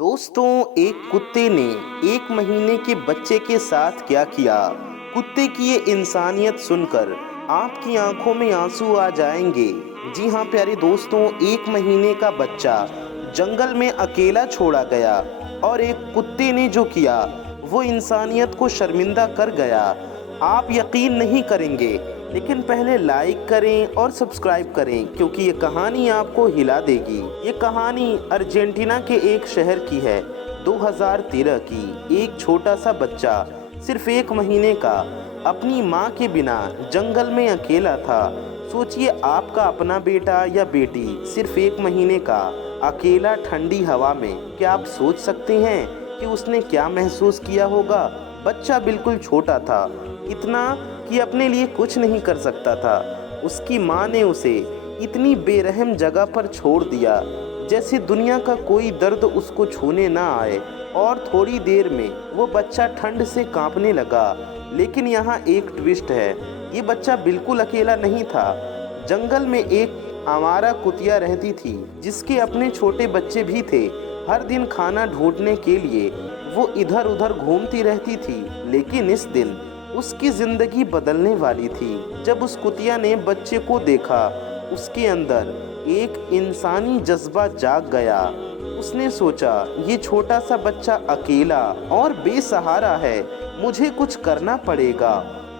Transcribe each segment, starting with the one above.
दोस्तों, एक कुत्ते ने 1 महीने के बच्चे के साथ क्या किया। कुत्ते की ये इंसानियत सुनकर आपकी आंखों में आंसू आ जाएंगे। जी हाँ प्यारे दोस्तों, 1 महीने का बच्चा जंगल में अकेला छोड़ा गया और एक कुत्ते ने जो किया वो इंसानियत को शर्मिंदा कर गया। आप यकीन नहीं करेंगे, लेकिन पहले लाइक करें और सब्सक्राइब करें क्योंकि ये कहानी आपको हिला देगी। ये कहानी अर्जेंटीना के एक शहर की है। 2013 की एक छोटा सा बच्चा सिर्फ 1 महीने का अपनी माँ के बिना जंगल में अकेला था। सोचिए, आपका अपना बेटा या बेटी सिर्फ 1 महीने का अकेला ठंडी हवा में। क्या आप सोच सकते हैं कि उसने क्या महसूस किया होगा। बच्चा बिल्कुल छोटा था, इतना कि अपने लिए कुछ नहीं कर सकता था। उसकी माँ ने उसे इतनी बेरहम जगह पर छोड़ दिया जैसे दुनिया का कोई दर्द उसको छूने ना आए। और थोड़ी देर में वो बच्चा ठंड से कांपने लगा। लेकिन यहाँ एक ट्विस्ट है, ये बच्चा बिल्कुल अकेला नहीं था। जंगल में एक आवारा कुतिया रहती थी जिसके अपने छोटे बच्चे भी थे। हर दिन खाना ढूंढने के लिए वो इधर उधर घूमती रहती थी। लेकिन इस दिन उसकी जिंदगी बदलने वाली थी। जब उस कुतिया ने बच्चे को देखा, उसके अंदर एक इंसानी जज्बा जाग गया। उसने सोचा, ये छोटा सा बच्चा अकेला और बेसहारा है, मुझे कुछ करना पड़ेगा।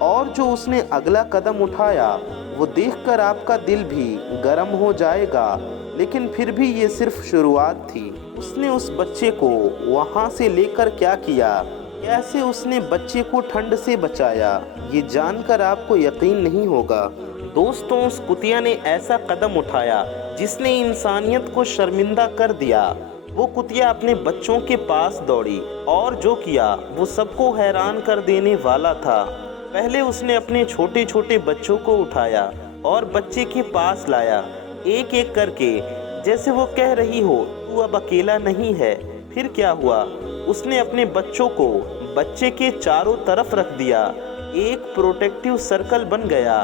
और जो उसने अगला कदम उठाया वो देखकर आपका दिल भी गर्म हो जाएगा। लेकिन फिर भी ये सिर्फ शुरुआत थी। उसने उस बच्चे को वहाँ से लेकर क्या किया, कैसे उसने बच्चे को ठंड से बचाया, ये जानकर आपको यकीन नहीं होगा। दोस्तों, उस कुतिया ने ऐसा कदम उठाया जिसने इंसानियत को शर्मिंदा कर दिया। वो कुतिया अपने बच्चों के पास दौड़ी और जो किया वो सबको हैरान कर देने वाला था। पहले उसने अपने छोटे छोटे बच्चों को उठाया और बच्चे के पास लाया, एक एक करके, जैसे वो कह रही हो तू अब अकेला नहीं है। फिर क्या हुआ, उसने अपने बच्चों को बच्चे के चारों तरफ रख दिया। एक प्रोटेक्टिव सर्कल बन गया।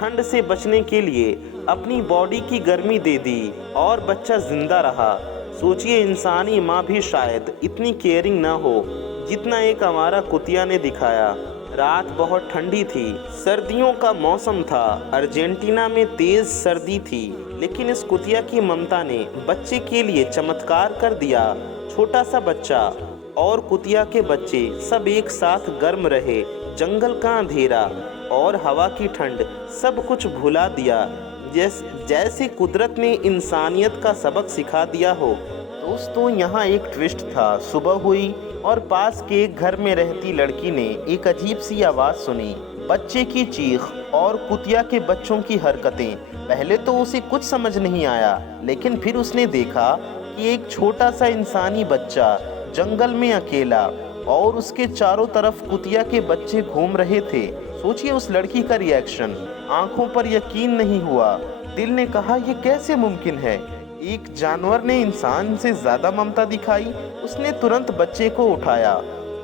ठंड से बचने के लिए अपनी बॉडी की गर्मी दे दी और बच्चा जिंदा रहा। सोचिए, इंसानी माँ भी शायद इतनी केयरिंग ना हो जितना एक हमारा कुतिया ने दिखाया। रात बहुत ठंडी थी, सर्दियों का मौसम था। अर्जेंटीना में तेज सर्दी थी, लेकिन इस कुतिया की ममता ने बच्चे के लिए चमत्कार कर दिया। छोटा सा बच्चा और कुतिया के बच्चे सब एक साथ गर्म रहे। जंगल का अंधेरा और हवा की ठंड सब कुछ भुला दिया, जैसे कुदरत ने इंसानियत का सबक सिखा दिया हो। दोस्तों, यहाँ एक ट्विस्ट था। सुबह हुई और पास के एक घर में रहती लड़की ने एक अजीब सी आवाज़ सुनी, बच्चे की चीख और कुतिया के बच्चों की हरकतें। पहले तो उसे कुछ समझ नहीं आया, लेकिन फिर उसने देखा कि एक छोटा सा इंसानी बच्चा जंगल में अकेला और उसके चारों तरफ कुतिया के बच्चे घूम रहे थे। सोचिए उस लड़की का रिएक्शन, आंखों पर यकीन नहीं हुआ। दिल ने कहा, ये कैसे मुमकिन है, एक जानवर ने इंसान से ज़्यादा ममता दिखाई। उसने तुरंत बच्चे को उठाया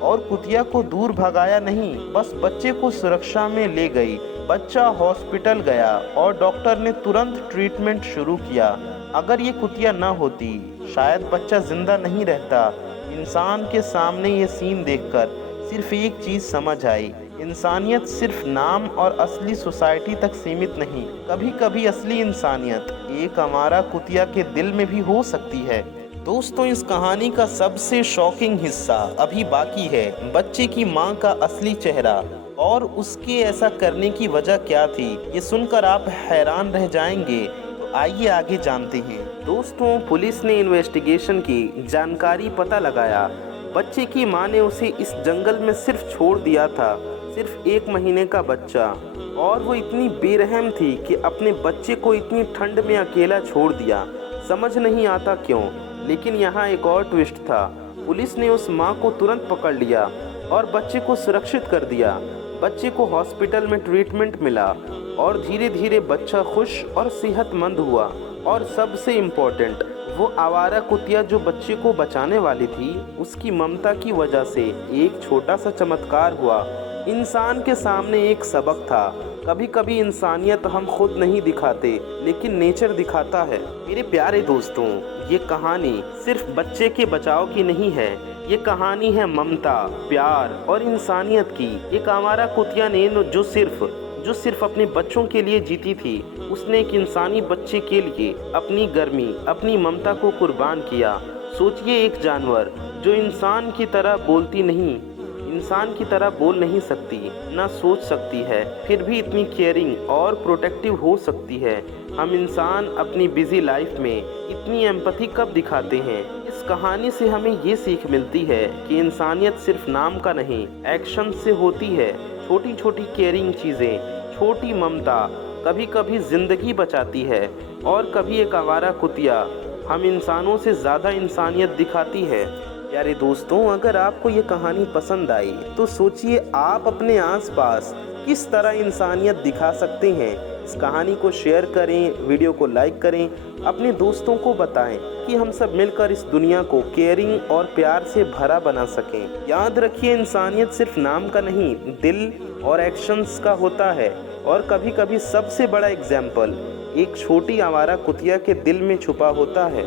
और कुतिया को दूर भगाया नहीं, बस बच्चे को सुरक्षा में ले गई। बच्चा हॉस्पिटल गया और डॉक्टर ने तुरंत ट्रीटमेंट शुरू किया। अगर ये कुतिया ना होती, शायद बच्चा जिंदा नहीं रहता। इंसान के सामने ये सीन देखकर सिर्फ एक चीज़ समझ आई, इंसानियत सिर्फ नाम और असली सोसाइटी तक सीमित नहीं, कभी कभी असली इंसानियत एक हमारा कुतिया के दिल में भी हो सकती है। दोस्तों, इस कहानी का सबसे शॉकिंग हिस्सा अभी बाकी है। बच्चे की माँ का असली चेहरा और उसके ऐसा करने की वजह क्या थी, ये सुनकर आप हैरान रह जाएंगे। तो आइए आगे जानते हैं। दोस्तों, पुलिस ने इन्वेस्टिगेशन की, जानकारी पता लगाया। बच्चे की माँ ने उसे इस जंगल में सिर्फ छोड़ दिया था, सिर्फ 1 महीने का बच्चा, और वो इतनी बेरहम थी कि अपने बच्चे को इतनी ठंड में अकेला छोड़ दिया। समझ नहीं आता क्यों। लेकिन यहाँ एक और ट्विस्ट था। पुलिस ने उस माँ को तुरंत पकड़ लिया और बच्चे को सुरक्षित कर दिया। बच्चे को हॉस्पिटल में ट्रीटमेंट मिला और धीरे धीरे बच्चा खुश और सेहतमंद हुआ। और सबसे इम्पोर्टेंट, वो आवारा कुतिया जो बच्चे को बचाने वाली थी, उसकी ममता की वजह से एक छोटा सा चमत्कार हुआ। इंसान के सामने एक सबक था, कभी कभी इंसानियत हम खुद नहीं दिखाते, लेकिन नेचर दिखाता है। मेरे प्यारे दोस्तों, ये कहानी सिर्फ बच्चे के बचाव की नहीं है, ये कहानी है ममता, प्यार और इंसानियत की। एक आवारा कुतिया ने जो सिर्फ अपने बच्चों के लिए जीती थी, उसने एक इंसानी बच्चे के लिए अपनी गर्मी, अपनी ममता को कुर्बान किया। सोचिए, एक जानवर जो इंसान की तरह बोल नहीं सकती, ना सोच सकती है, फिर भी इतनी केयरिंग और प्रोटेक्टिव हो सकती है। हम इंसान अपनी बिजी लाइफ में इतनी एम्पैथी कब दिखाते हैं? इस कहानी से हमें ये सीख मिलती है कि इंसानियत सिर्फ नाम का नहीं, एक्शन से होती है। छोटी छोटी केयरिंग चीज़ें, छोटी ममता कभी कभी ज़िंदगी बचाती है, और कभी एक आवारा कुतिया हम इंसानों से ज़्यादा इंसानियत दिखाती है। प्यारे दोस्तों, अगर आपको ये कहानी पसंद आई तो सोचिए आप अपने आसपास किस तरह इंसानियत दिखा सकते हैं। इस कहानी को शेयर करें, वीडियो को लाइक करें, अपने दोस्तों को बताएं कि हम सब मिलकर इस दुनिया को केयरिंग और प्यार से भरा बना सकें। याद रखिए, इंसानियत सिर्फ नाम का नहीं, दिल और एक्शंस का होता है। और कभी कभी सबसे बड़ा एग्जाम्पल एक छोटी आवारा कुतिया के दिल में छुपा होता है।